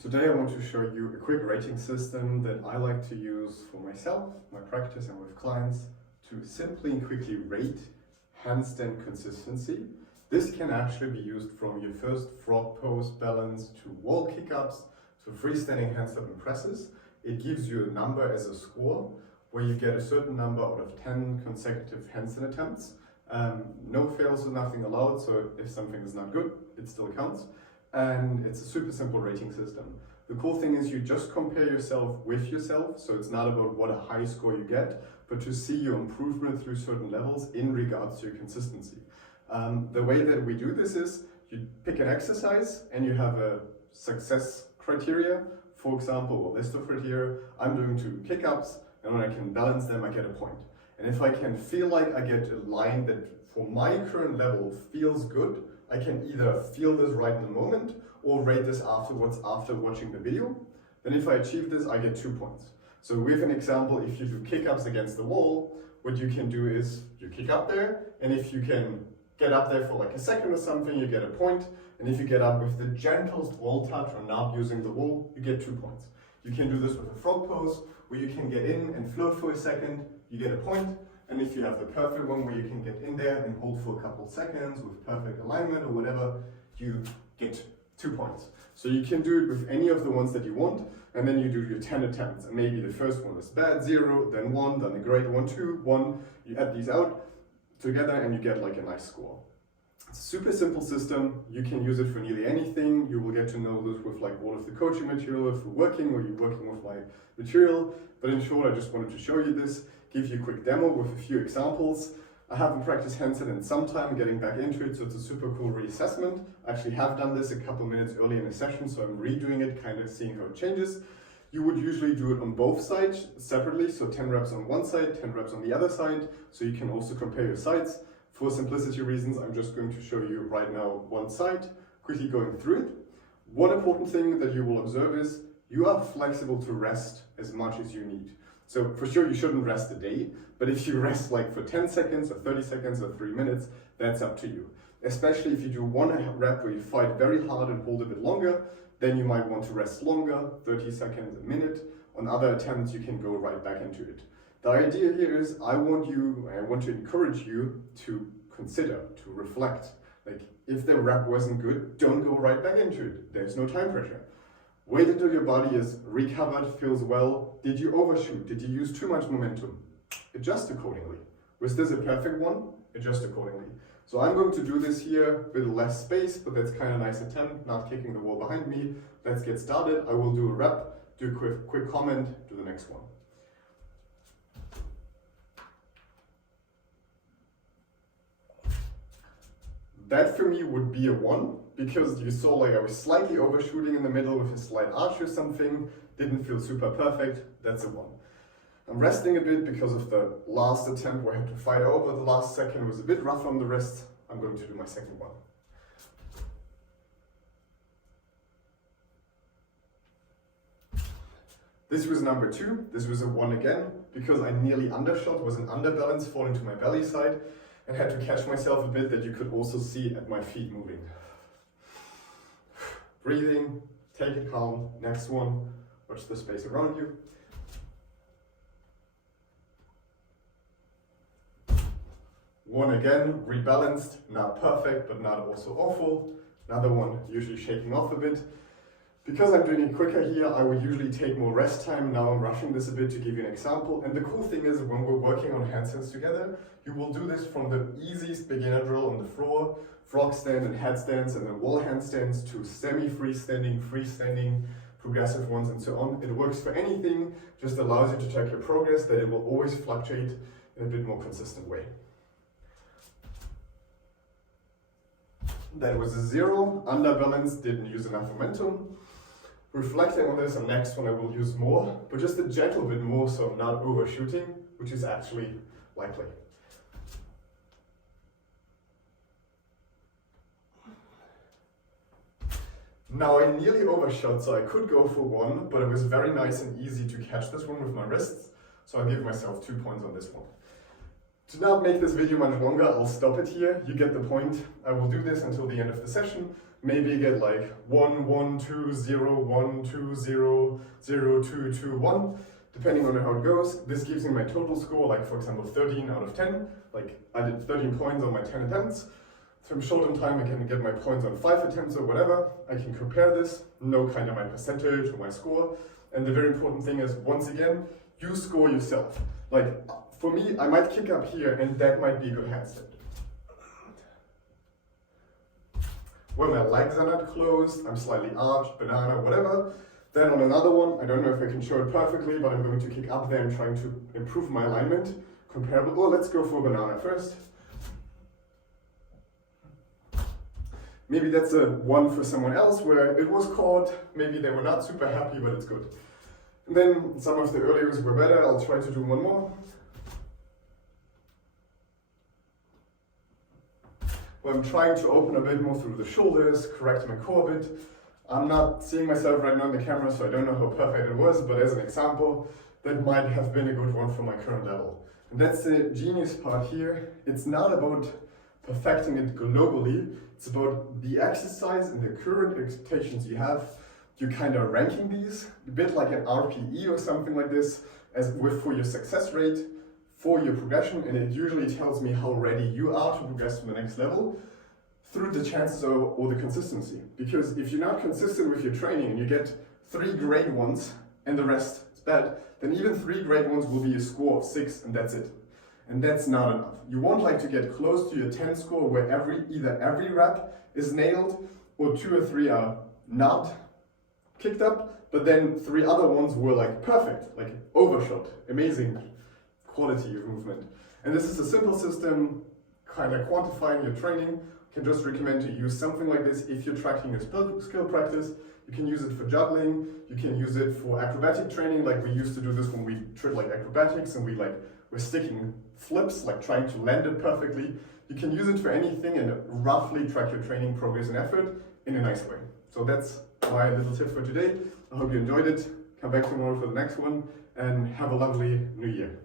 Today I want to show you a quick rating system that I like to use for myself, my practice and with clients to simply and quickly rate handstand consistency. This can actually be used from your first frog pose balance to wall kick-ups to freestanding handstand and presses. It gives you a number as a score where you get a certain number out of 10 consecutive handstand attempts. No fails or nothing allowed, so if something is not good, it still counts. And it's a super simple rating system. The cool thing is you just compare yourself with yourself, so it's not about what a high score you get, but to see your improvement through certain levels in regards to your consistency. The way that we do this is you pick an exercise and you have a success criteria. For example, a list of criteria. I'm doing 2 kick-ups, and when I can balance them, I get a point. And if I can feel like I get a line that for my current level feels good, I can either feel this right in the moment or rate this afterwards after watching the video. Then if I achieve this, I get 2 points. So with an example, if you do kick-ups against the wall, what you can do is you kick up there, and if you can get up there for like a second or something, you get a point. And if you get up with the gentlest wall touch or not using the wall, you get 2 points. You can do this with a frog pose, where you can get in and float for a second, you get a point. And if you have the perfect one where you can get in there and hold for a couple of seconds with perfect alignment or whatever, you get 2 points. So you can do it with any of the ones that you want, and then you do your 10 attempts. And maybe the first one is bad, 0, then 1, then a great 1, 2, 1. You add these out together and you get like a nice score. It's a super simple system. You can use it for nearly anything. You will get to know this with like all of the coaching material if you're working or you're working with my material. But in short, I just wanted to show you this, give you a quick demo with a few examples. I haven't practiced handstand in some time, getting back into it, so it's a super cool reassessment. I actually have done this a couple minutes early in a session, so I'm redoing it, kind of seeing how it changes. You would usually do it on both sides separately, so 10 reps on one side, 10 reps on the other side, so you can also compare your sides. For simplicity reasons, I'm just going to show you right now one side, quickly going through it. One important thing that you will observe is you are flexible to rest as much as you need. So for sure you shouldn't rest a day, but if you rest like for 10 seconds or 30 seconds or 3 minutes, that's up to you. Especially if you do one rep where you fight very hard and hold a bit longer, then you might want to rest longer, 30 seconds, a minute. On other attempts, you can go right back into it. The idea here is I want to encourage you to consider, to reflect. Like if the rep wasn't good, don't go right back into it. There's no time pressure. Wait until your body is recovered, feels well. Did you overshoot? Did you use too much momentum? Adjust accordingly. Was this a perfect one? Adjust accordingly. So I'm going to do this here with less space, but that's kind of a nice attempt, not kicking the wall behind me. Let's get started. I will do a rep, do a quick comment, do the next one. That for me would be a 1, because you saw like I was slightly overshooting in the middle with a slight arch or something, didn't feel super perfect, that's a 1. I'm resting a bit because of the last attempt where I had to fight over the last second, it was a bit rough on the wrist. I'm going to do my second one. This was number 2, this was a 1 again, because I nearly undershot, was an underbalance, falling to my belly side, and had to catch myself a bit that you could also see at my feet moving. Breathing, take it calm, next one, watch the space around you. One again, rebalanced, not perfect, but not also awful. Another one, usually shaking off a bit. Because I'm doing it quicker here, I would usually take more rest time. Now I'm rushing this a bit to give you an example. And the cool thing is when we're working on handstands together, you will do this from the easiest beginner drill on the floor, frog stand and headstands, and then wall handstands to semi-freestanding, freestanding, progressive ones, and so on. It works for anything, just allows you to track your progress, that it will always fluctuate in a bit more consistent way. That was a 0, underbalance, didn't use enough momentum. Reflecting on this, and next one I will use more, but just a gentle bit more, so not overshooting, which is actually likely. Now I nearly overshot, so I could go for 1, but it was very nice and easy to catch this one with my wrists, so I give myself 2 points on this one. To not make this video much longer, I'll stop it here. You get the point. I will do this until the end of the session. maybe get like 1, 1, 2, 0, 1, 2, 0, 0, 2, 2, 1, depending on how it goes. This gives me my total score, like for example 13 out of 10, like I did 13 points on my 10 attempts. If I'm short on time, I can get my points on 5 attempts or whatever. I can compare this, know kind of my percentage or my score. And the very important thing is, once again, you score yourself. Like for me, I might kick up here and that might be a good handstand. Where my legs are not closed, I'm slightly arched, banana, whatever. Then on another one, I don't know if I can show it perfectly, but I'm going to kick up there and trying to improve my alignment. Comparable, oh, let's go for banana first. Maybe that's a one for someone else where it was caught, maybe they were not super happy, but it's good. And then some of the earlier were better, I'll try to do one more. Where I'm trying to open a bit more through the shoulders, correct my core a bit. I'm not seeing myself right now on the camera, so I don't know how perfect it was, but as an example, that might have been a good one for my current level. And that's the genius part here. It's not about perfecting it globally, it's about the exercise and the current expectations you have. You kind of ranking these, a bit like an RPE or something like this, as with for your success rate, for your progression, and it usually tells me how ready you are to progress to the next level through the chances or the consistency. Because if you're not consistent with your training and you get 3 great ones and the rest is bad, then even 3 great ones will be a score of 6 and that's it. And that's not enough. You want like to get close to your 10 score where either every rep is nailed or 2 or 3 are not kicked up, but then 3 other ones were like perfect, like overshot, amazing quality of movement. And this is a simple system, kind of quantifying your training. I can just recommend to use something like this if you're tracking your skill practice. You can use it for juggling, you can use it for acrobatic training, like we used to do this when we tried like acrobatics and we're sticking flips, like trying to land it perfectly. You can use it for anything and roughly track your training progress and effort in a nice way. So that's my little tip for today. I hope you enjoyed it. Come back tomorrow for the next one and have a lovely new year.